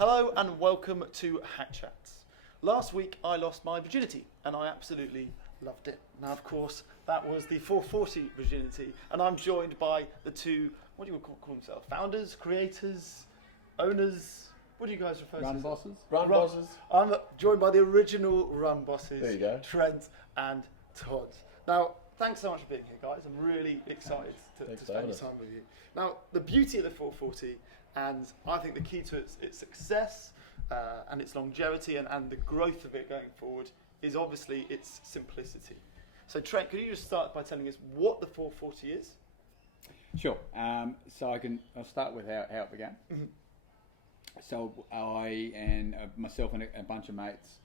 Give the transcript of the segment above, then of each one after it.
Hello and welcome to HAC Chats. Last week I lost my virginity and I absolutely loved it. Now of course that was the 440 virginity and I'm joined by the two, what do you call themselves? Founders, creators, owners, what do you guys refer to? Run bosses? Run bosses. I'm joined by the original run bosses, There you go. Trent and Todd. Now thanks so much for being here guys, I'm really excited to spend your time with you. Now the beauty of the 440 and I think the key to its success and its longevity and the growth of it going forward is obviously its simplicity. So Trent, could you just start by telling us what the 440 is? Sure. So I'll start with how it began. Mm-hmm. So I and myself and a bunch of mates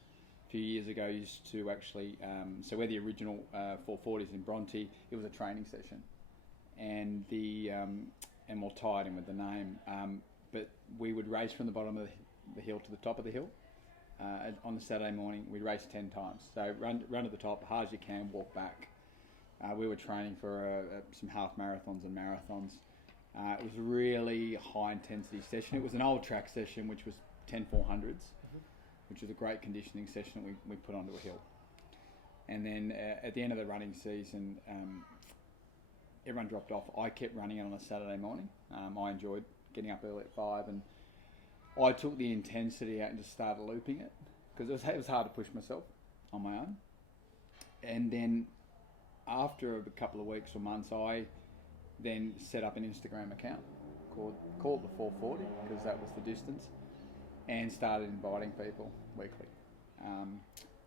a few years ago used to actually, so we're the original 440s in Bronte. It was a training session. And and we'll tie it in with the name. But we would race from the bottom of the hill to the top of the hill. On the Saturday morning, we'd race 10 times. So run to the top, hard as you can, walk back. We were training for some half marathons and marathons. It was a really high intensity session. It was an old track session, which was 10 400s, which was a great conditioning session that we put onto a hill. And then at the end of the running season, everyone dropped off. I kept running it on a Saturday morning. I enjoyed getting up early at 5 and I took the intensity out and just started looping it because it was hard to push myself on my own. And then after a couple of weeks or months, I then set up an Instagram account called the 440 because that was the distance and started inviting people weekly.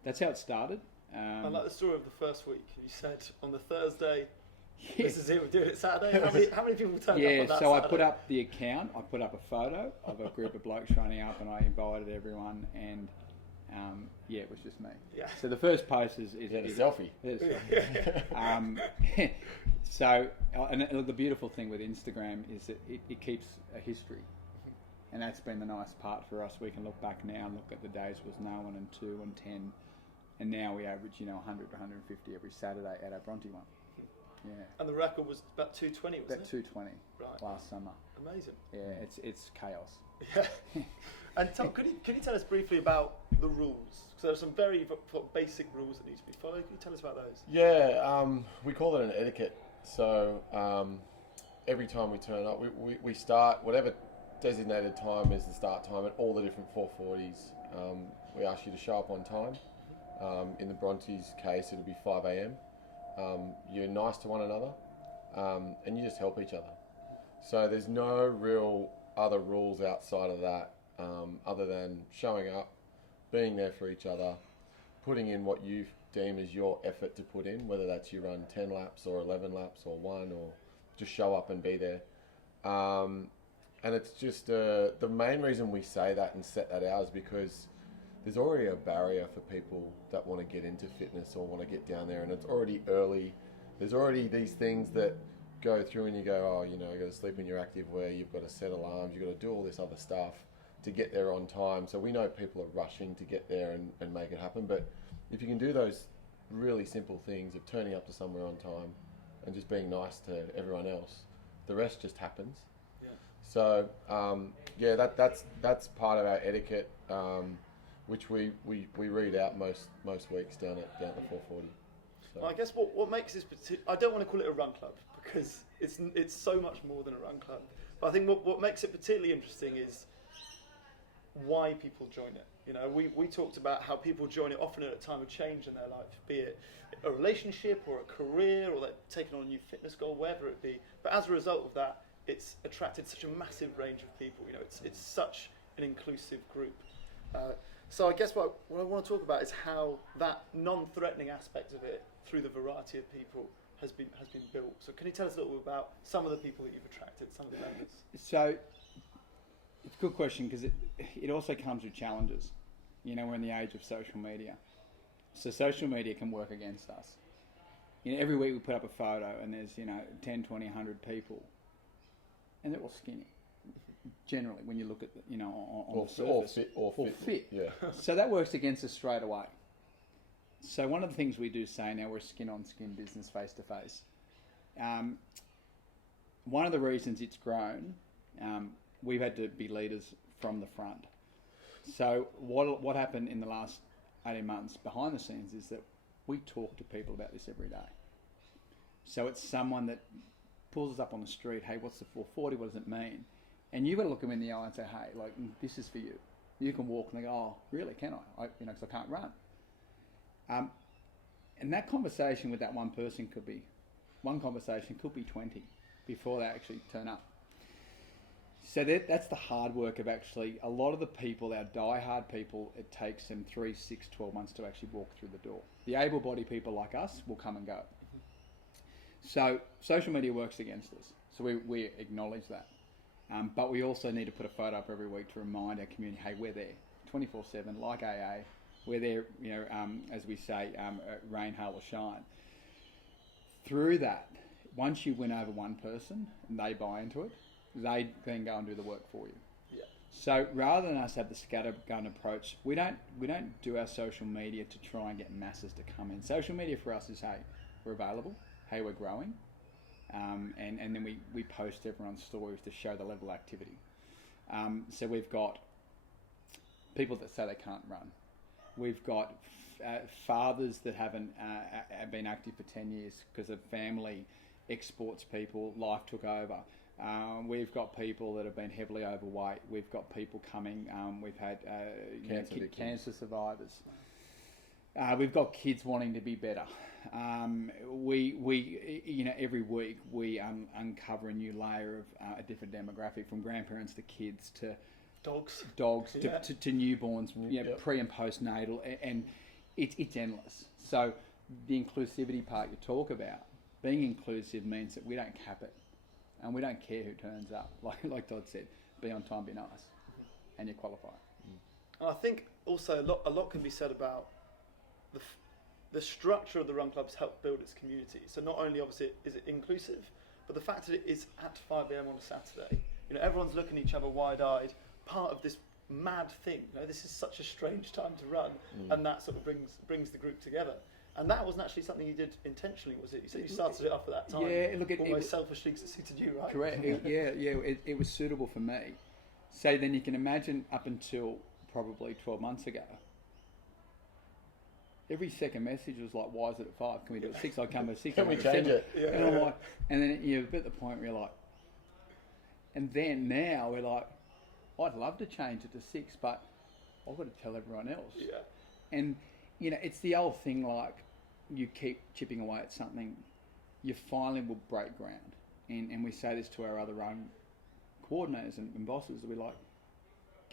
That's how it started. I like the story of the first week. You said on the Thursday, Yeah. this is it, we're doing it Saturday. How many people turned up on that Yeah, so Saturday? I put up the account, I put up a photo of a group of blokes running up and I invited everyone and it was just me. Yeah. So the first post is a selfie. So the beautiful thing with Instagram is that it keeps a history. And that's been the nice part for us. We can look back now and look at the days was 1 and 2 and 10. And now we average, 100 to 150 every Saturday at our Bronte one. Yeah. And the record was about 220, wasn't About it? 220 last summer. Amazing. Yeah, it's chaos. Yeah. And Tom, can you tell us briefly about the rules? So there are some very basic rules that need to be followed. Can you tell us about those? Yeah, we call it an etiquette. So every time we turn up, we start whatever designated time is the start time at all the different 440s. We ask you to show up on time. In the Bronte's case, it'll be 5 a.m. You're nice to one another, and you just help each other. So there's no real other rules outside of that, other than showing up, being there for each other, putting in what you deem as your effort to put in, whether that's you run 10 laps or 11 laps or 1, or just show up and be there. And it's just the main reason we say that and set that out is because there's already a barrier for people that want to get into fitness or want to get down there, and it's already early. There's already these things that go through and you go, you've got to sleep in your active wear, you've got to set alarms, you've got to do all this other stuff to get there on time. So we know people are rushing to get there and make it happen, but if you can do those really simple things of turning up to somewhere on time and just being nice to everyone else, the rest just happens. Yeah. So that's part of our etiquette, which we read out most weeks down at the 440. So. Well, I guess what makes this I don't want to call it a run club because it's so much more than a run club. But I think what makes it particularly interesting is why people join it. We talked about how people join it often at a time of change in their life, be it a relationship or a career or they're taking on a new fitness goal, wherever it be. But as a result of that, it's attracted such a massive range of people. It's such an inclusive group. So I guess what I want to talk about is how that non-threatening aspect of it, through the variety of people, has been built. So can you tell us a little bit about some of the people that you've attracted, some of the members? So it's a good question because it also comes with challenges. We're in the age of social media. So social media can work against us. Every week we put up a photo and there's 10, 20, 100 people and they're all skinny. Generally, when you look at on the surface, or fit. Yeah. So that works against us straight away. So one of the things we do say now, we're a skin-on-skin business, face-to-face. One of the reasons it's grown, we've had to be leaders from the front. So what happened in the last 18 months behind the scenes is that we talk to people about this every day. So it's someone that pulls us up on the street, hey, what's the 440, what does it mean? And you've got to look them in the eye and say, hey, like, this is for you. You can walk, and they go, oh, really, can I? Because I can't run. And that conversation with that one person could be 20 before they actually turn up. So that's the hard work of actually, a lot of the people, our die-hard people, it takes them 3, 6, 12 months to actually walk through the door. The able-bodied people like us will come and go. So social media works against us. So we acknowledge that. But we also need to put a photo up every week to remind our community, hey, we're there 24/7, like AA. We're there, as we say, rain, hail or shine. Through that, once you win over one person and they buy into it, they then go and do the work for you. Yeah. So rather than us have the scattergun approach, we don't do our social media to try and get masses to come in. Social media for us is, hey, we're available, hey, we're growing, and then we post everyone's stories to show the level of activity. So we've got people that say they can't run. We've got fathers that haven't been active for 10 years because of family, ex-sports people, life took over. We've got people that have been heavily overweight. We've got people coming. We've had cancer survivors. We've got kids wanting to be better. We every week we uncover a new layer of a different demographic, from grandparents to kids to dogs yeah. to newborns, pre and postnatal, and it's endless. So the inclusivity part you talk about, being inclusive means that we don't cap it, and we don't care who turns up. Like Todd said, be on time, be nice, and you qualify. And I think also a lot can be said about the structure of the run clubs help build its community. So not only obviously is it inclusive, but the fact that it is at 5 a.m. on a Saturday. Everyone's looking at each other wide-eyed, part of this mad thing. This is such a strange time to run, and that sort of brings the group together. And that wasn't actually something you did intentionally, was it? You said you started it off at that time. Yeah, look, almost selfishly because it suited you, right? Correct. It was suitable for me. So then you can imagine up until probably 12 months ago, every second message was like, why is it at 5? Can we do it at 6? I come at 6. Can we change it? Yeah. And I'm like, and then you're at the point where you're like, and then now we're like, I'd love to change it to 6, but I've got to tell everyone else. Yeah. And, it's the old thing, like, you keep chipping away at something, you finally will break ground. And we say this to our other run coordinators and bosses, we're like,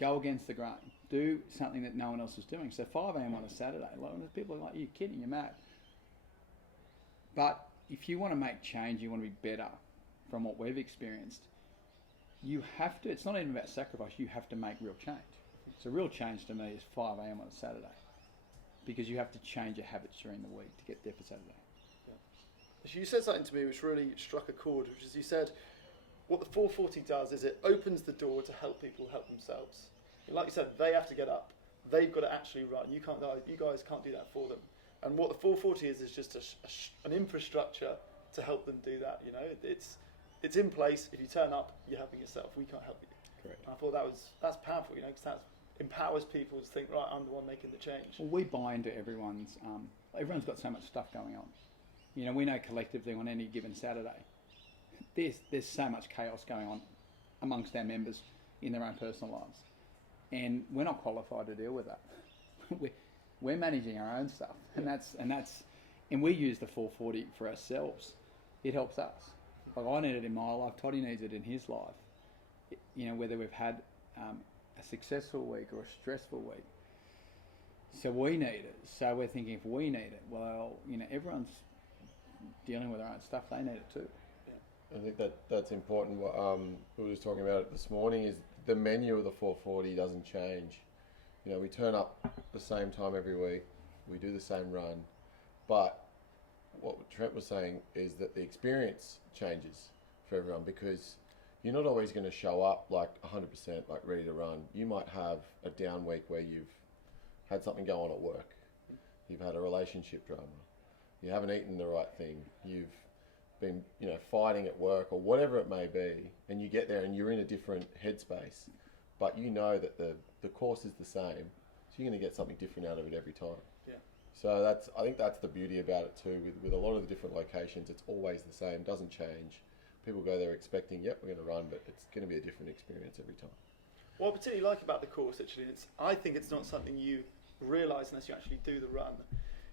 go against the grain. Do something that no one else is doing. So 5 a.m. on a Saturday, people are like, you're kidding, you're mad. But if you want to make change, you want to be better from what we've experienced, you have to, it's not even about sacrifice, you have to make real change. So real change to me is 5 a.m. on a Saturday, because you have to change your habits during the week to get there for Saturday. Yeah. You said something to me which really struck a chord, which is you said, what the 440 does is it opens the door to help people help themselves. Like you said, they have to get up. They've got to actually run. You guys can't do that for them. And what the 440 is just an infrastructure to help them do that. It's in place. If you turn up, you're helping yourself. We can't help you. Correct. And I thought that's powerful. Because that empowers people to think, right, I'm the one making the change. Well, we buy into everyone's got so much stuff going on. We know collectively on any given Saturday, there's so much chaos going on amongst our members in their own personal lives. And we're not qualified to deal with that. We're managing our own stuff, and we use the 440 for ourselves. It helps us. Like, I need it in my life. Toddy needs it in his life. Whether we've had a successful week or a stressful week. So we need it. So we're thinking, if we need it, well, everyone's dealing with their own stuff. They need it too. I think that's important. We were just talking about it this morning, is the menu of the 440 doesn't change. We turn up the same time every week, we do the same run, but what Trent was saying is that the experience changes for everyone, because you're not always going to show up like 100%, like ready to run. You might have a down week where you've had something go on at work, you've had a relationship drama, you haven't eaten the right thing, you've been fighting at work or whatever it may be, and you get there and you're in a different headspace. but you know that the course is the same, so you're going to get something different out of it every time. Yeah. So I think that's the beauty about it too. With a lot of the different locations, it's always the same, doesn't change. People go there expecting, yep, we're going to run, but it's going to be a different experience every time. What I particularly like about the course, actually, I think it's not something you realise unless you actually do the run,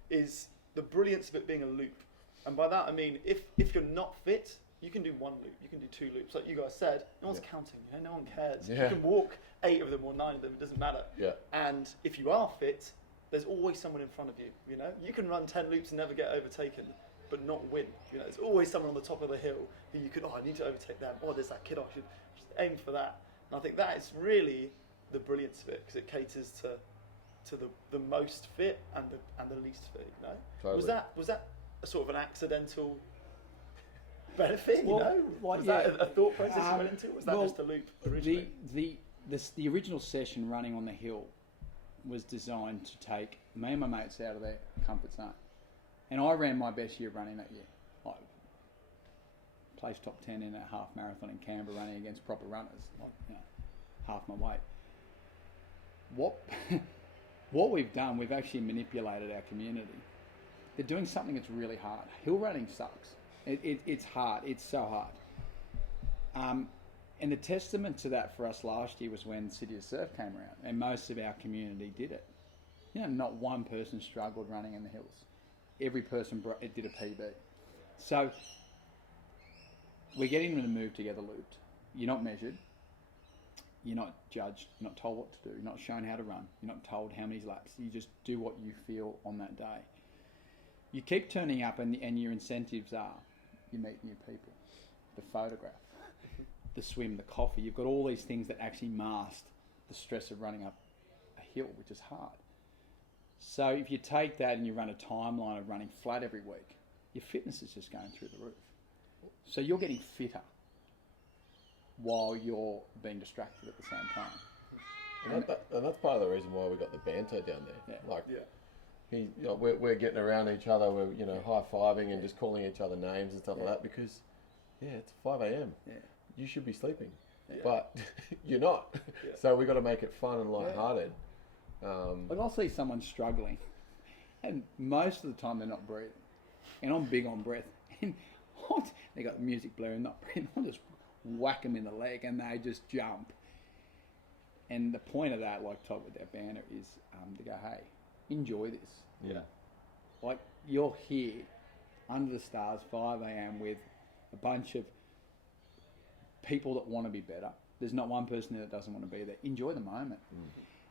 is the brilliance of it being a loop. And by that I mean, if you're not fit, you can do one loop, you can do two loops. Like you guys said, no one's counting, no one cares. Yeah. You can walk 8 of them or 9 of them, it doesn't matter. Yeah. And if you are fit, there's always someone in front of you, You can run 10 loops and never get overtaken, but not win. There's always someone on the top of the hill who you could, I need to overtake them. Oh, there's that kid, I should just aim for that. And I think that is really the brilliance of it, because it caters to the most fit and the least fit, Totally. Was that a sort of an accidental benefit, Well, Was that a thought process you went into? Or was that just a loop originally? The original session running on the hill was designed to take me and my mates out of their comfort zone. And I ran my best year running that year. I placed top 10 in a half marathon in Canberra running against proper runners, half my weight. What we've done, we've actually manipulated our community. They're doing something that's really hard. Hill running sucks. It's hard. It's so hard. And the testament to that for us last year was when City of Surf came around, and most of our community did it. Not one person struggled running in the hills. Every person did a PB. So we're getting them to move together looped. You're not measured. You're not judged. You're not told what to do. You're not shown how to run. You're not told how many laps. You just do what you feel on that day. You keep turning up, and your incentives are you meet new people, the photograph, the swim, the coffee. You've got all these things that actually mask the stress of running up a hill, which is hard. So if you take that and you run a timeline of running flat every week, your fitness is just going through the roof. So you're getting fitter while you're being distracted at the same time. And that's part of the reason why we got the banter down there. We're getting around each other, we're high-fiving and just calling each other names and stuff like that, because it's 5 a.m. Yeah. You should be sleeping, but you're not. So we got to make it fun and lighthearted. But I'll see someone struggling, and most of the time they're not breathing, and I'm big on breath. And they got the music blaring, not breathing. I'll just whack them in the leg, and they just jump. And the point of that, like Todd with their banner, is to go, hey, enjoy this. Yeah. Like you're here under the stars, 5 a.m. with a bunch of people that want to be better. There's not one person that doesn't want to be there. Enjoy the moment.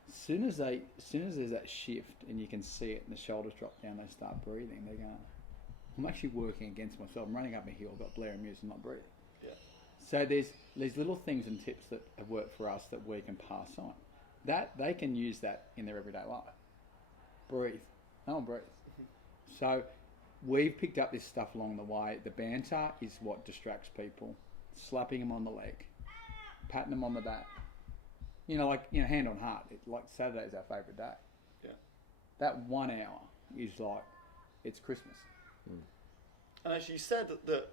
As soon as there's that shift and you can see it and the shoulders drop down, they start breathing. They're going, I'm actually working against myself. I'm running up a hill, I've got blaring music, and not breathing. Yeah. So there's these little things and tips that have worked for us that we can pass on. That they can use that in their everyday life. Breathe. No one breathes. So we've picked up this stuff along the way. The banter is what distracts people. Slapping them on the leg, patting them on the back. Hand on heart. Like Saturday is our favourite day. Yeah. That 1 hour is like, it's Christmas. And as you said that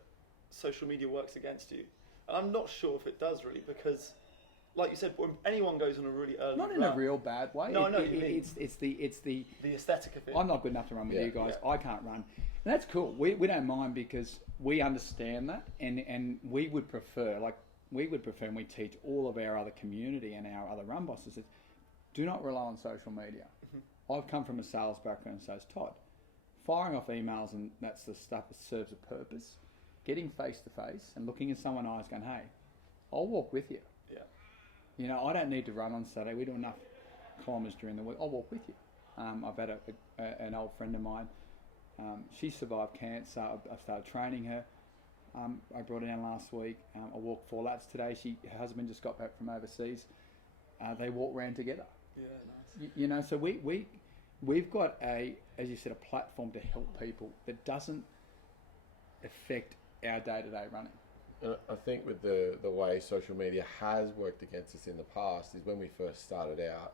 social media works against you, and I'm not sure if it does really, because, like you said, when anyone goes on a really early not in a real bad way. No, I know what you mean. It's the aesthetic of it. I'm not good enough to run with you guys. Yeah. I can't run. And that's cool. We don't mind, because we understand that, and we would prefer, and we teach all of our other community and our other run bosses, is do not rely on social media. Mm-hmm. I've come from a sales background, so has Todd. Firing off emails, and that's the stuff that serves a purpose. Getting face to face and looking in someone's eyes going, hey, I'll walk with you. Yeah. I don't need to run on Saturday. We do enough kilometres during the week. I'll walk with you. I've had an old friend of mine. She survived cancer. I started training her. I brought her down last week. I walked 4 laps today. Her husband just got back from overseas. They ran together. Yeah, nice. So we've got as you said, a platform to help people that doesn't affect our day-to-day running. I think with the way social media has worked against us in the past is when we first started out,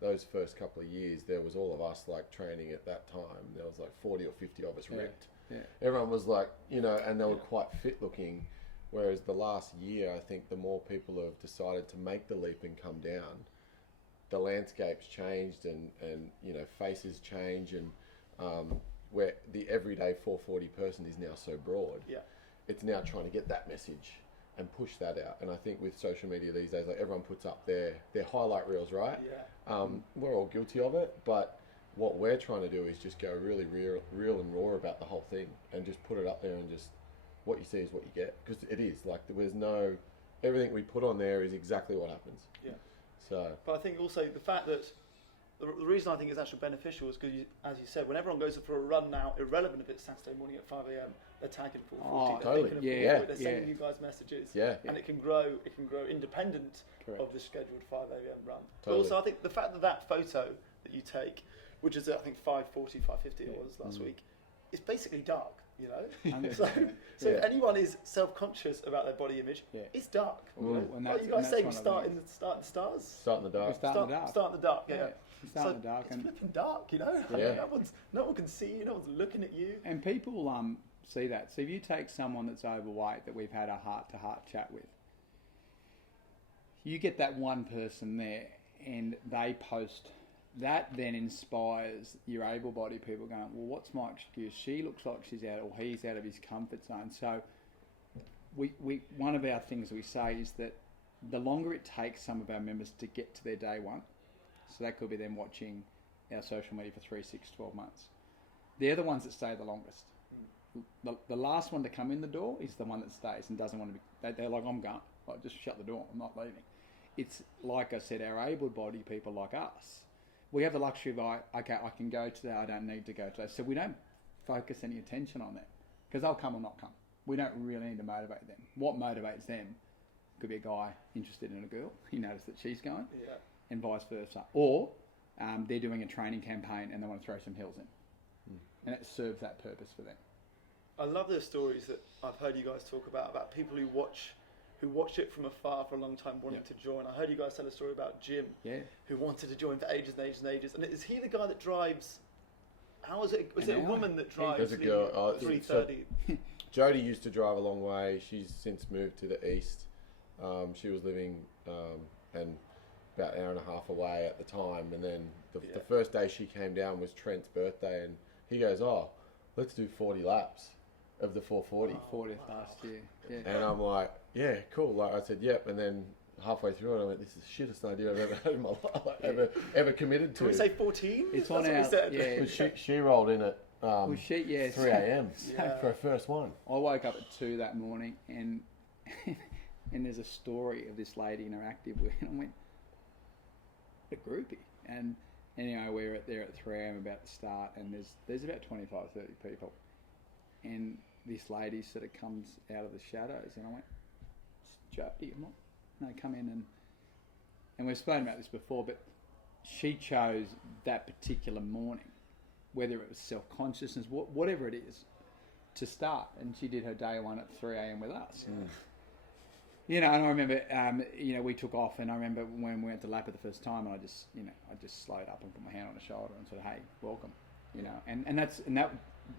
those first couple of years, there was all of us training at that time. There was 40 or 50 of us ripped. Yeah. Everyone was and they were quite fit looking, Whereas the last year, I think the more people have decided to make the leap and come down, the landscape's changed and faces change, and where the everyday 440 person is now so broad. Yeah. It's now trying to get that message and push that out. And I think with social media these days, like everyone puts up their highlight reels, right? Yeah. We're all guilty of it, but what we're trying to do is just go really real and raw about the whole thing, and just put it up there, and just what you see is what you get, because it is like there's no, everything we put on there is exactly what happens. Yeah. So. But I think also the fact that the reason I think it's actually beneficial is because, as you said, when everyone goes for a run now, irrelevant if it's Saturday morning at 5 a.m, they're tagging 440. Oh, they're totally. thinking of 440, they're sending you guys messages. Yeah. And it can grow independent Correct. of the scheduled 5 a.m. run. Totally. But also, I think the fact that photo that you take, which is I think 5:40, 5:50 it was last week, is basically dark. You know, so if anyone is self-conscious about their body image, it's dark. Well, you know? Like you guys say, we start in the stars. Start in the dark. Start in the dark. Start in the dark. Yeah. Start in the dark, It's and flipping dark. You know, Yeah. no one can see you. No one's looking at you. and people see that. So if you take someone that's overweight that we've had a heart-to-heart chat with, you get that one person there, and they post. That then inspires your able-bodied people going, well, what's my excuse? She looks like she's out, or he's out of his comfort zone. So we one of our things we say is that the longer it takes some of our members to get to their day one, so that could be them watching our social media for 3, 6, 12 months, they're the ones that stay the longest. The last one to come in the door is the one that stays and doesn't want to be, they're like, I'm going, like, just shut the door, I'm not leaving. It's like I said, our able-bodied people like us, we have the luxury of, okay, I can go today, I don't need to go today. So we don't focus any attention on that, because they'll come or not come. We don't really need to motivate them. What motivates them could be a guy interested in a girl, he noticed that she's going, and vice versa. Or they're doing a training campaign and they want to throw some hills in. And it serves that purpose for them. I love the stories that I've heard you guys talk about people who watched it from afar for a long time wanting to join. I heard you guys tell a story about Jim, who wanted to join for ages and ages and ages. And is he the guy that drives? How is it? Was it a woman that drives? There's a girl. 3:30. Jodie used to drive a long way. She's since moved to the east. She was living and about an hour and a half away at the time. And then the first day she came down was Trent's birthday, and he goes, "Oh, let's do 40 laps of the 440." 40th last year. Yeah. And I'm like, "Yeah, cool." Like I said, "Yep." And then halfway through it, I went, "This is the shittest idea I've ever had in my life, ever committed to." Can we say 14? It's That's on what we our, said. But she rolled in at 3 a.m. for her first one. I woke up at 2 that morning, and and there's a story of this lady in her active wear, and I went, a groupie. And anyway, we're there at 3 a.m. about to start, and there's about 25, 30 people, and this lady sort of comes out of the shadows, and I went, "It's Jodie." I'm like, "No, come in." And we've spoken about this before, but she chose that particular morning, whether it was self-consciousness, whatever it is, to start. And she did her day one at 3 a.m. with us. You know, and I remember, we took off, and I remember when we went to lap it the first time, and I just slowed up and put my hand on her shoulder and said, "Hey, welcome." You know, and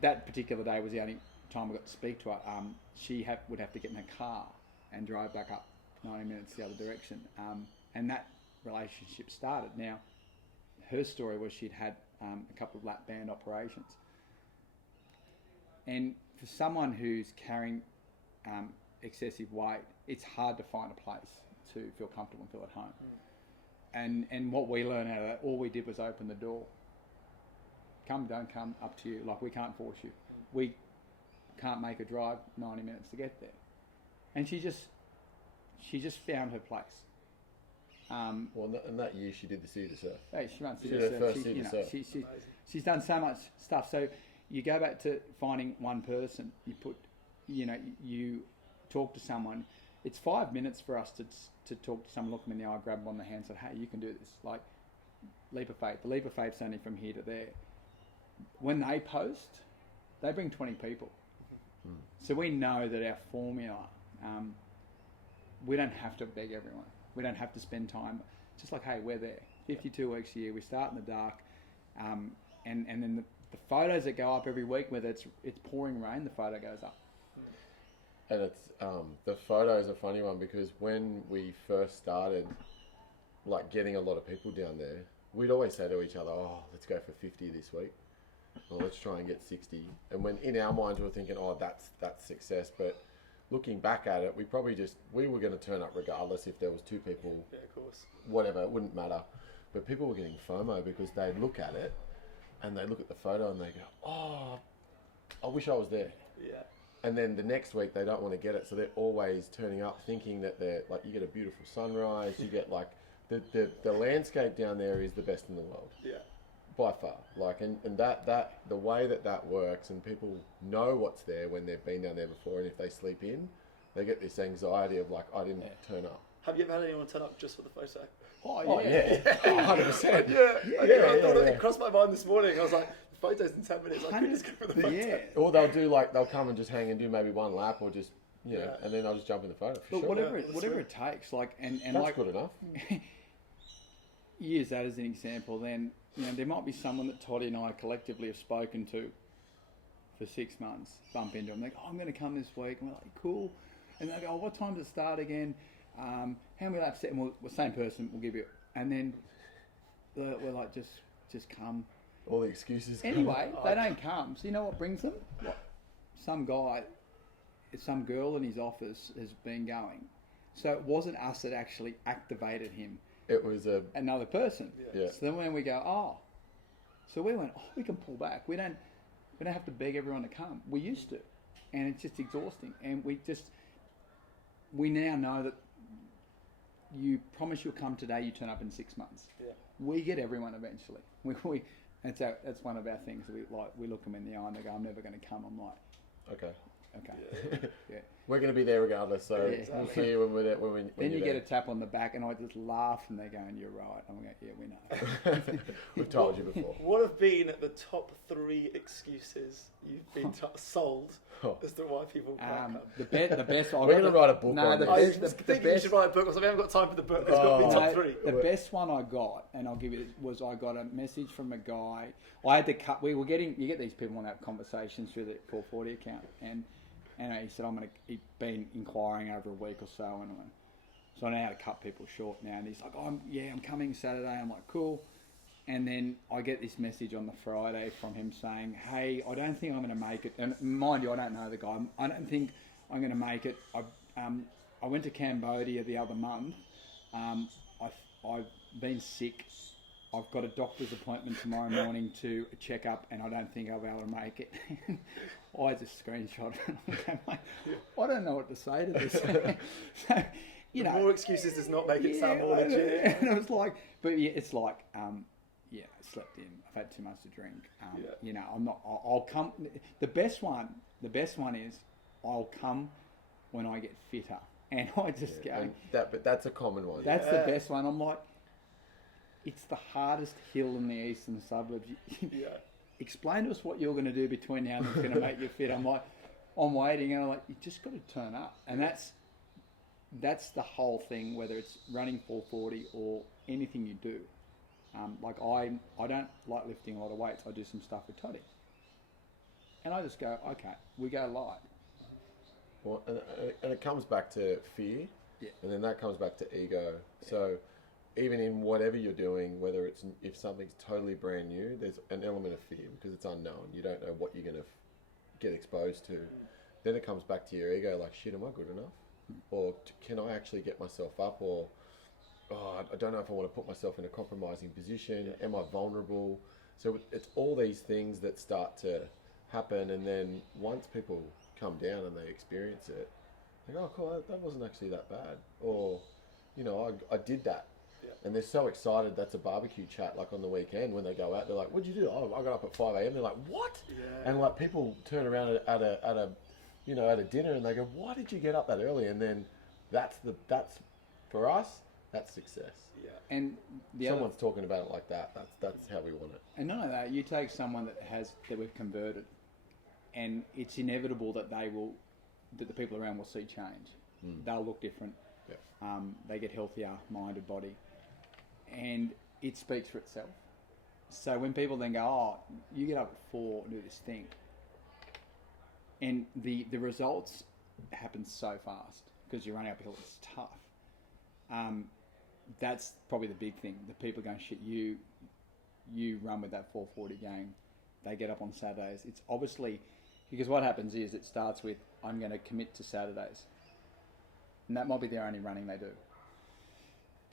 that particular day was the only time I got to speak to her. She would have to get in her car and drive back up 90 minutes the other direction, and that relationship started. Now, her story was she'd had a couple of lap band operations, and for someone who's carrying excessive weight, it's hard to find a place to feel comfortable and feel at home. And what we learned out of that, all we did was open the door. Come, don't come, up to you. Like, we can't force you. We can't make her drive 90 minutes to get there. And she just found her place. Well, in that year she did the City to Surf. Hey, she runs She did her first City to Surf. She's done so much stuff. So you go back to finding one person. You talk to someone. It's 5 minutes for us to talk to someone, look them in the eye, grab them on the hand, say, "Hey, you can do this." Like, leap of faith. The leap of faith's only from here to there. When they post, they bring 20 people. So we know that our formula, we don't have to beg everyone. We don't have to spend time. Just like, hey, we're there. 52 weeks a year. We start in the dark. And then the photos that go up every week, whether it's pouring rain, the photo goes up. And it's the photo is a funny one because when we first started, like getting a lot of people down there, we'd always say to each other, "Oh, let's go for 50 this week, or let's try and get 60." And when in our minds we were thinking, "Oh, that's success," but looking back at it, we were going to turn up regardless if there was 2 people. Yeah, of course. Whatever, it wouldn't matter. But people were getting FOMO because they look at it and they look at the photo and they go, "Oh, I wish I was there." Yeah. And then the next week they don't want to get it, so they're always turning up thinking that they're like, you get a beautiful sunrise, you get like the landscape down there is the best in the world. Yeah. By far. Like and that the way that works, and people know what's there when they've been down there before, and if they sleep in, they get this anxiety of like, I didn't turn up. Have you ever had anyone turn up just for the photo? Oh yeah. 100%. Yeah. It crossed my mind this morning. I was like, the photo's in 10 minutes. I could just go for the photo. Yeah. Or they'll come and just hang and do maybe one lap, or just and then I'll just jump in the photo. But sure. whatever it takes, like and That's like good enough. use that as an example. Then there might be someone that Toddy and I collectively have spoken to for 6 months. Bump into them, like, "Oh, I'm going to come this week." And we're like, "Cool," and they go, "Oh, what time does it start again? How many laps?" And we'll same person will give you, and then we're like, just come. All the excuses. Anyway, they don't come. So you know what brings them? What? Some girl in his office has been going. So it wasn't us that actually activated him. It was another person. Yeah. So then when we go, so we went, we can pull back. We don't have to beg everyone to come. We used to, and it's just exhausting. And we now know that you promise you'll come today, you turn up in 6 months. Yeah. We get everyone eventually. That's one of our things. We look them in the eye and they go, "I'm never going to come." I'm like, okay. Yeah. We're going to be there regardless, so we'll see you when we're there. Then you get a tap on the back, and I just laugh, and they're going, "You're right." I'm going, "Yeah, we know." We've told you before. What have been the top 3 excuses you've been sold as to why people can't come? The best. We're going to write a book on this. I was thinking you should write a book, because we haven't got time for the book. There's got to be top 3. The best one I got, and I'll give you, was I got a message from a guy. I had to cut. You get these people on that conversations through the 440 account, and he said, he'd been inquiring over a week or so, and so I know how to cut people short now. And he's like, I'm coming Saturday. I'm like, cool. And then I get this message on the Friday from him saying, "Hey, I don't think I'm going to make it." And mind you, I don't know the guy. I don't think I'm going to make it. I went to Cambodia the other month. I've been sick. I've got a doctor's appointment tomorrow morning to a checkup, and I don't think I'll be able to make it. I just screenshot it. Okay, mate, I don't know what to say to this. So, more excuses does not make it sound more legit. And it was like, it's like, I slept in. I've had too much to drink. I'm not. I'll come. The best one is, I'll come when I get fitter. And I just go. But that's a common one. That's the best one. I'm like, it's the hardest hill in the eastern suburbs. Explain to us what you're going to do between now and then that's going to make you fit. I'm like, I'm waiting, and I'm like, you just got to turn up. And that's the whole thing, whether it's running 440 or anything you do. Like I don't like lifting a lot of weights. I do some stuff with Toddy. And I just go, okay, we go light. Well, and it comes back to fear, and then that comes back to ego. Yeah. So even in whatever you're doing, whether if something's totally brand new, there's an element of fear because it's unknown. You don't know what you're going to get exposed to. Then it comes back to your ego, like, shit, am I good enough? Or can I actually get myself up? Or, I don't know if I want to put myself in a compromising position. Am I vulnerable? So it's all these things that start to happen, and then once people come down and they experience it, they go, "Oh, cool, that wasn't actually that bad." Or, I did that. Yeah. And they're so excited. That's a barbecue chat, like on the weekend when they go out. They're like, "What'd you do?" "Oh, I got up at 5 a.m. They're like, "What?" Yeah. And like people turn around at a dinner and they go, "Why did you get up that early?" And then that's for us, that's success. Yeah. And someone's talking about it like that. That's how we want it. And not only that, you take someone that we've converted, and it's inevitable that the people around will see change. They'll look different. Yeah. They get healthier, mind and body, and it speaks for itself. So when people then go, "Oh, you get up at 4 and do this thing," and the results happens so fast because you're running uphill. It's tough. That's probably the big thing. The people going, shit, you run with that 440 gang. They get up on Saturdays. It's obviously, because what happens is it starts with, I'm going to commit to Saturdays. And that might be their only running they do.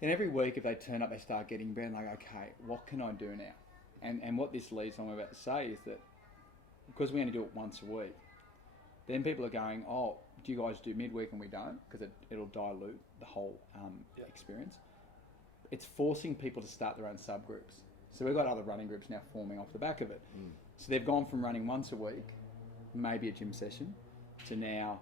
Then every week, if they turn up, they start getting better and like, okay, what can I do now? And what this leads on, what I'm about to say, is that because we only do it once a week, then people are going, oh, do you guys do midweek and we don't? Because it'll dilute the whole experience. It's forcing people to start their own subgroups. So we've got other running groups now forming off the back of it. So they've gone from running once a week, maybe a gym session, to now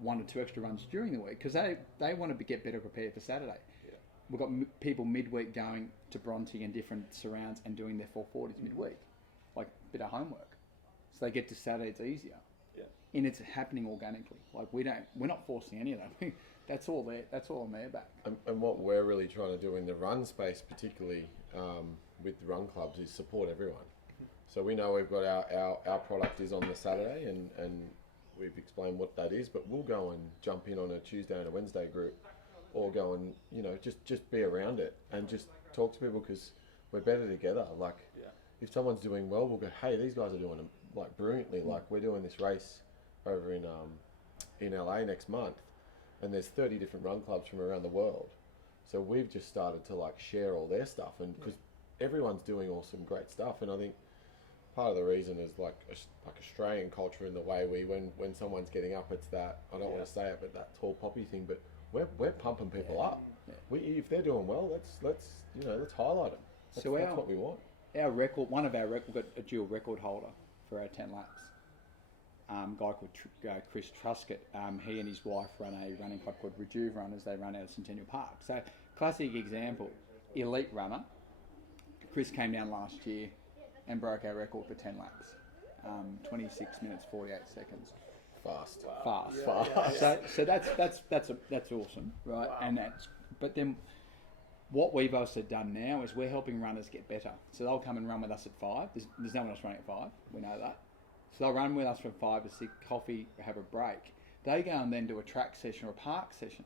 1 or 2 extra runs during the week because they want to get better prepared for Saturday. Yeah. We've got people midweek going to Bronte and different surrounds and doing their 440s midweek, like a bit of homework. So they get to Saturday, it's easier. Yeah. And it's happening organically. Like we're not forcing any of that. That's all on their back. And what we're really trying to do in the run space, particularly with the run clubs, is support everyone. So we know we've got our product is on the Saturday and we've explained what that is, but we'll go and jump in on a Tuesday and a Wednesday group or go and, just be around it and just talk to people because we're better together. Like if someone's doing well, we'll go, hey, these guys are doing it like brilliantly. Like we're doing this race over in LA next month and there's 30 different run clubs from around the world. So we've just started to like share all their stuff and because everyone's doing awesome, great stuff. And I think part of the reason is like Australian culture in the way when someone's getting up, it's that, I don't want to say it, but that tall poppy thing, but we're pumping people up. Yeah. If they're doing well, let's highlight them. That's what we want. Our record, one of our record, we've got a dual record holder for our 10 laps. Guy called Chris Truscott. He and his wife run a running club called Rejuve Runners. They run out of Centennial Park. So classic example, elite runner. Chris came down last year and broke our record for 10 laps. 26 minutes 48 seconds. Fast. Yeah. So that's awesome, right? Wow. But then what we've also done now is we're helping runners get better. So they'll come and run with us at 5. There's no one else running at 5. We know that. So they'll run with us from 5 to 6, coffee, have a break. They go and then do a track session or a park session.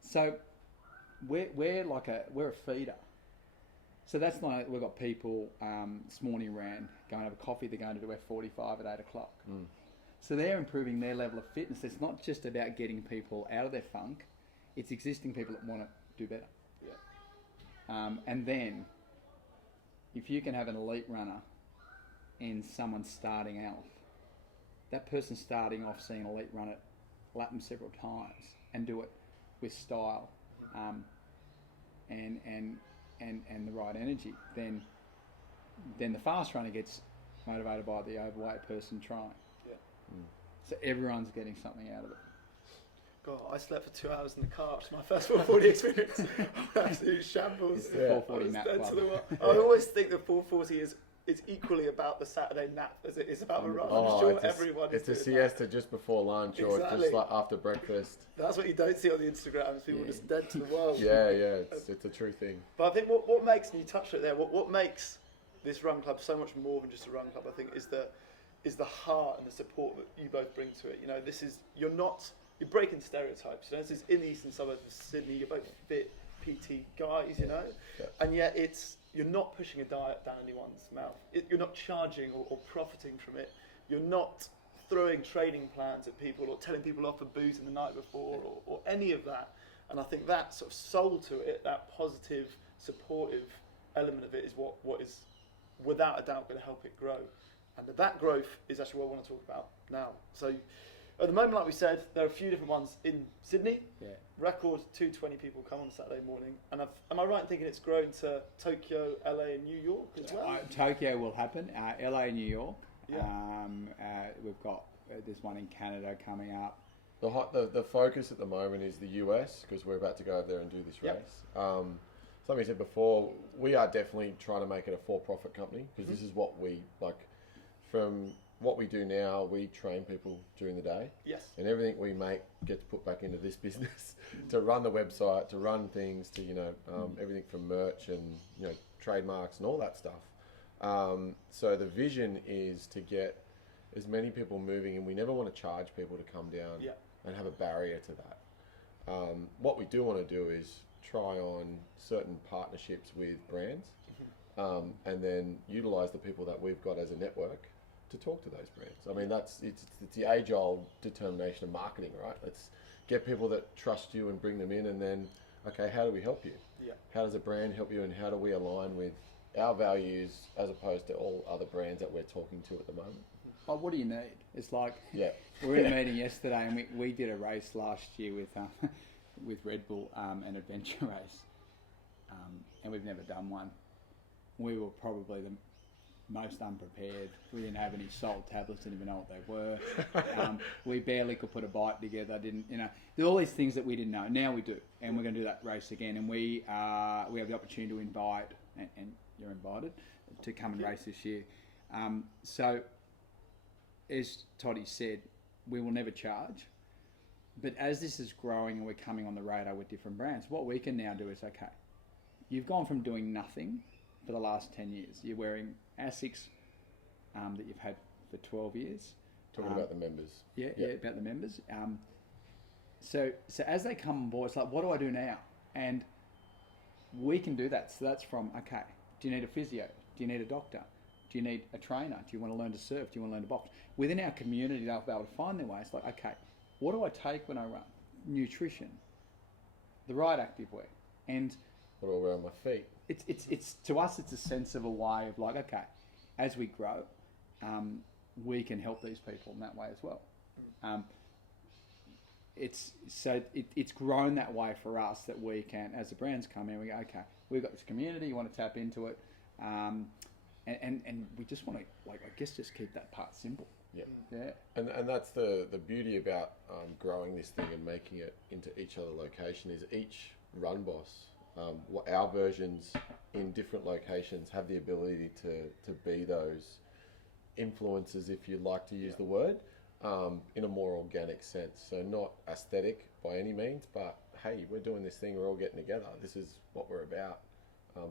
So we're a feeder. So that's like we've got people this morning ran going to have a coffee. They're going to do F45 at 8 o'clock. So they're improving their level of fitness. It's not just about getting people out of their funk. It's existing people that want to do better. Yeah. And then if you can have an elite runner and someone starting out, that person starting off seeing an elite runner lap them several times and do it with style and the right energy, then the fast runner gets motivated by the overweight person trying. Yeah. So everyone's getting something out of it. God, I slept for 2 hours in the car after my first 440 experience. Absolute shambles. It's the 440 nap club. I always think the 440 is equally about the Saturday nap as it is about the run. I'm sure everyone is doing It's a siesta just before lunch or just like after breakfast. That's what you don't see on the Instagrams. People just dead to the world. Yeah, it's a true thing. But I think what makes, and you touched it there, what makes this run club so much more than just a run club, I think, is the heart and the support that you both bring to it. You're breaking stereotypes. This is in the eastern suburbs of Sydney. You're both fit, PT guys, and yet you're not pushing a diet down anyone's mouth. You're not charging or profiting from it. You're not throwing training plans at people or telling people off for booze in the night before or any of that. And I think that sort of soul to it, that positive, supportive element of it is what is without a doubt going to help it grow. And that growth is actually what I want to talk about now. So at the moment, like we said, there are a few different ones in Sydney. Yeah. Record 220 people come on Saturday morning. And am I right in thinking it's grown to Tokyo, LA and New York as well? Tokyo will happen. LA and New York. Yeah. We've got there's one in Canada coming up. The focus at the moment is the US because we're about to go over there and do this race. Like I said before, we are definitely trying to make it a for-profit company because this is what we like. From what we do now, we train people during the day. Yes. And everything we make gets put back into this business to run the website, to run things, to everything from merch and trademarks and all that stuff. So the vision is to get as many people moving, and we never want to charge people to come down. Yeah. and have a barrier to that. What we do want to do is try on certain partnerships with brands, and then utilize the people that we've got as a network to talk to those brands. I mean, it's the age-old determination of marketing, right? Let's get people that trust you and bring them in, and then, okay, how do we help you? Yeah. How does a brand help you, and how do we align with our values as opposed to all other brands that we're talking to at the moment? Oh, what do you need? It's like, Yeah. we were in a meeting yesterday, and we did a race last year with Red Bull, an adventure race, and we've never done one. We were probably the most unprepared. We didn't have any salt tablets, didn't even know what they were. We barely could put a bike together. There are all these things that we didn't know. Now we do, and we're going to do that race again. And we have the opportunity to invite, and you're invited to come and race this year. So, as Toddy said, we will never charge. But as this is growing and we're coming on the radar with different brands, what we can now do is, okay, you've gone from doing nothing for the last 10 years. You're wearing ASICs that you've had for 12 years. Talking about the members. Yeah, about the members. So as they come on board, it's like, what do I do now? And we can do that. So that's from, okay, do you need a physio? Do you need a doctor? Do you need a trainer? Do you want to learn to surf? Do you want to learn to box? Within our community, they'll be able to find their way. It's like, okay, what do I take when I run? Nutrition, the right activewear, and What do I wear on my feet? it's to us, it's a sensible way of like, okay, as we grow, we can help these people in that way as well. It's grown that way for us that we can, as the brands come in, we go, okay, we've got this community, you want to tap into it, and we just want to, like, I guess, just keep that part simple. Yeah. And that's the beauty about growing this thing and making it into each other location is each run boss, our versions in different locations have the ability to be those influencers, if you'd like to use the word, in a more organic sense. So not aesthetic by any means, but hey, we're doing this thing, we're all getting together. This is what we're about.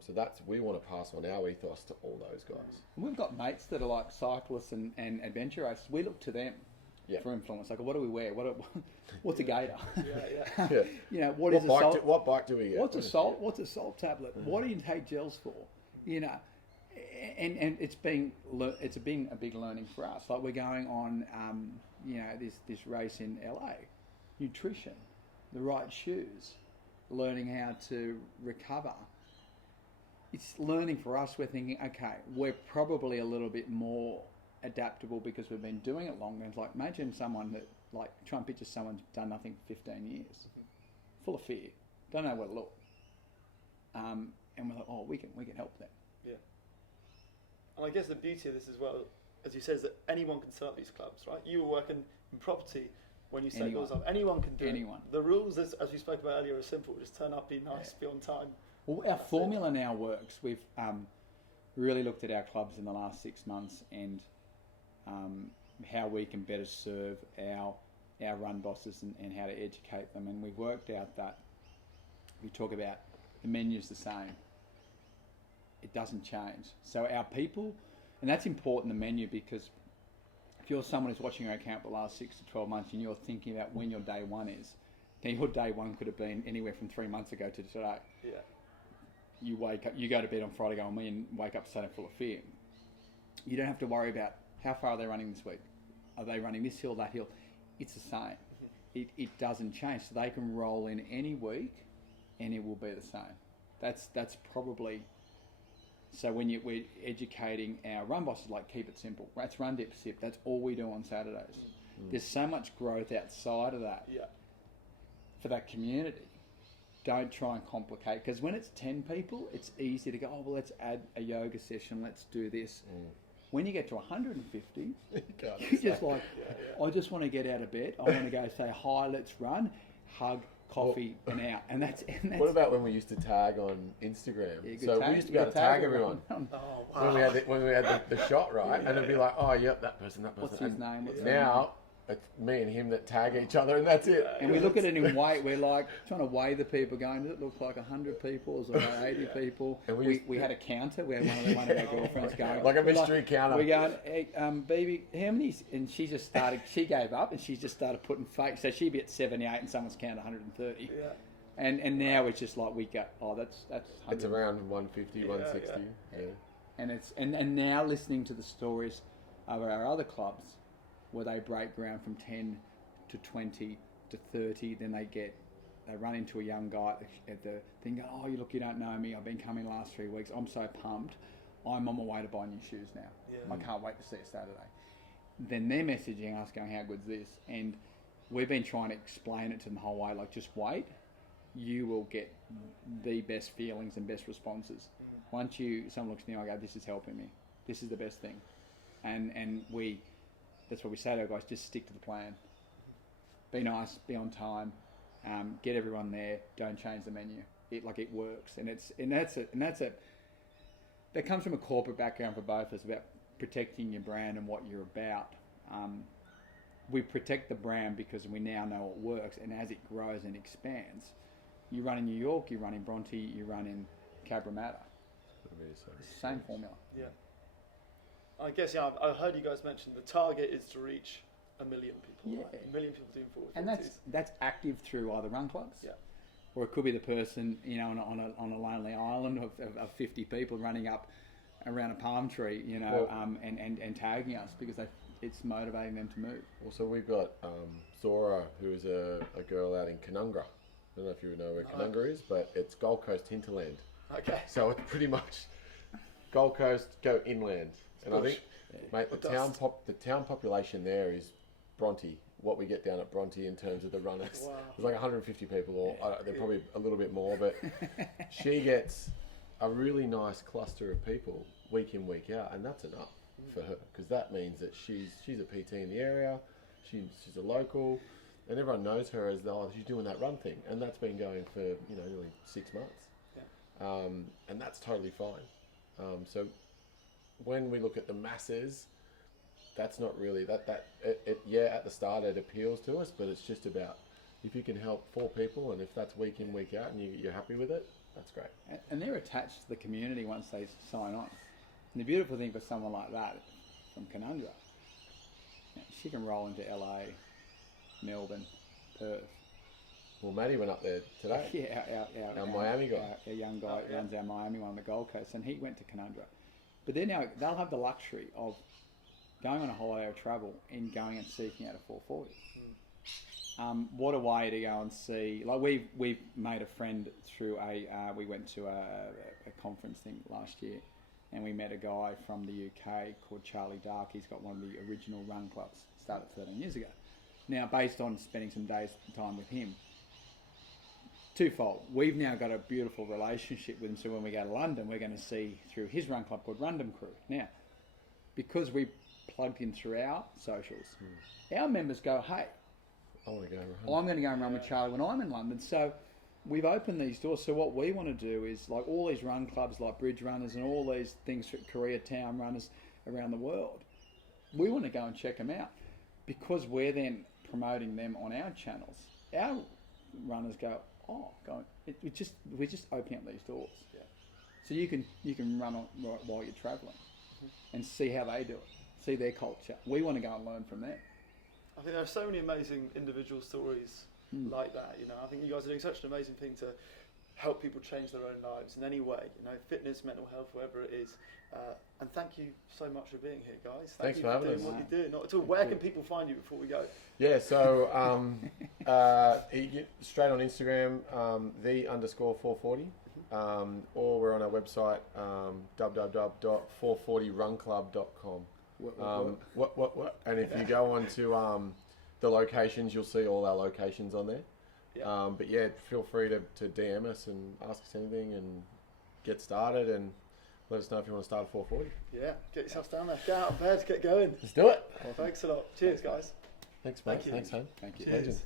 So we want to pass on our ethos to all those guys. We've got mates that are like cyclists and adventure racers. We look to them for influence. Like, what do we wear? What's a gator? Yeah. What is a salt? What bike do we get? What's a salt tablet? What do you take gels for? And it's been a big learning for us. Like, we're going on this race in LA, nutrition, the right shoes, learning how to recover. It's learning for us. We're thinking, okay, we're probably a little bit more adaptable because we've been doing it longer. It's like, imagine someone that, like, try and picture someone who's done nothing for 15 years, full of fear, don't know where to look. And we're like, oh, we can help them. Yeah. And I guess the beauty of this as well, as you said, is that anyone can set up these clubs, right? You were working in property when you set yours up. Anyone can do it. The rules, as we spoke about earlier, are simple. Just turn up, be nice, be on time. Well, our formula now works. We've really looked at our clubs in the last 6 months and how we can better serve our run bosses and how to educate them. And we've worked out that we talk about the menu's the same. It doesn't change. So our people, and that's important, the menu, because if you're someone who's watching your account for the last 6 to 12 months and you're thinking about when your day one is, then your day one could have been anywhere from 3 months ago to today. Yeah. You wake up, you go to bed on Friday, go on me, and wake up Saturday full of fear. You don't have to worry about how far are they running this week. Are they running this hill, that hill? It's the same. It doesn't change. So they can roll in any week, and it will be the same. That's probably. So when we're educating our run bosses, like, keep it simple. That's run, dip, sip. That's all we do on Saturdays. There's so much growth outside of that for that community. Don't try and complicate, because when it's 10 people, it's easy to go, oh, well, let's add a yoga session, let's do this. When you get to 150, you're just like, I just want to get out of bed. I want to go say, hi, let's run, hug, coffee, and out. And that's what about when we used to tag on Instagram? Yeah, so we used to be able to tag everyone. Oh, wow. When we had the shot, right? And it'd be like, oh, yep, that person. What's his name? Now, it's me and him that tag each other, and that's it. And we look at it in weight. We're like trying to weigh the people, going, does it look like 100 people? Is it like 80 people? And we had a counter. We had one of our girlfriends going like a mystery counter. We're going, hey, baby, how many? And she just started. She gave up, and she just started putting fake. So she'd be at 78, and someone's counted 130. Yeah. And now it's just like we go, that's. It's around 150, 160. Yeah. And it's and now listening to the stories of our other clubs, where they break ground from 10 to 20 to 30, then they run into a young guy at the thing, go, oh, you don't know me, I've been coming the last 3 weeks, I'm so pumped, I'm on my way to buy new shoes now. Yeah. I can't wait to see it Saturday. Then they're messaging us going, how good's this? And we've been trying to explain it to them the whole way, like, just wait, you will get the best feelings and best responses. Once someone looks at you, I go, this is helping me, this is the best thing. And that's what we say to our guys, just stick to the plan. Be nice, be on time, get everyone there, don't change the menu. It works. That comes from a corporate background for both of us, about protecting your brand and what you're about. We protect the brand because we now know it works, and as it grows and expands, you run in New York, you run in Bronte, you run in Cabramatta. Same formula. Yeah. I guess, I heard you guys mention the target is to reach 1 million people. Yeah. Right? 1 million people doing 440s. And that's active through either run clubs, or it could be the person, on a lonely island of 50 people running up around a palm tree, and tagging us because it's motivating them to move. Also, we've got Sora, who is a girl out in Canungra. I don't know if you know where Canungra is, but it's Gold Coast hinterland. Okay. So it's pretty much Gold Coast, go inland. And I think, mate, the town population there is Bronte. What we get down at Bronte in terms of the runners. Wow. There's like 150 people, or they're probably a little bit more, but she gets a really nice cluster of people week in, week out, and that's enough for her, because that means that she's a PT in the area, she's a local, and everyone knows her as she's doing that run thing, and that's been going for nearly 6 months, and that's totally fine. So when we look at the masses, that's not really at the start it appeals to us, but it's just about if you can help 4 people, and if that's week in, week out, and you're happy with it, that's great. And they're attached to the community once they sign on. And the beautiful thing for someone like that from Canungra, she can roll into LA, Melbourne, Perth. Well, Maddie went up there today. Yeah, our Miami guy. Our young guy runs our Miami one on the Gold Coast, and he went to Canungra. But they'll have the luxury of going on a holiday or travel and going and seeking out a 440. What a way to go and see. Like we've made a friend through we went to a conference thing last year, and we met a guy from the UK called Charlie Dark. He's got one of the original run clubs, started 13 years ago. Now, based on spending some days time with him, twofold. We've now got a beautiful relationship with him, so when we go to London, we're going to see through his run club called Rundum Crew. Now, because we plugged in through our socials, our members go, hey, I'm going to go and run with Charlie when I'm in London. So we've opened these doors. So what we want to do is, like all these run clubs, like Bridge Runners and all these things, Koreatown runners around the world, we want to go and check them out because we're then promoting them on our channels. Our runners go, we're just opening up these doors. Yeah. So you can run on while you're travelling and see how they do it, see their culture. We want to go and learn from them. I think there are so many amazing individual stories like that. I think you guys are doing such an amazing thing to help people change their own lives in any way. Fitness, mental health, whatever it is. And thank you so much for being here, guys. Thanks for having us. What you do. Not at all. Where can people find you before we go? Yeah, so straight on Instagram, _440, or we're on our website, www.440runclub.com. What? And if you go on to the locations, you'll see all our locations on there. Yeah. But yeah, feel free to DM us and ask us anything and get started and let us know if you want to start a 440. Yeah, get yourself down there. Get out of bed, get going. Let's do it. Well, thanks a lot. Cheers, guys. Thanks, mate. Thank you. Thanks, home. Thank you. Cheers.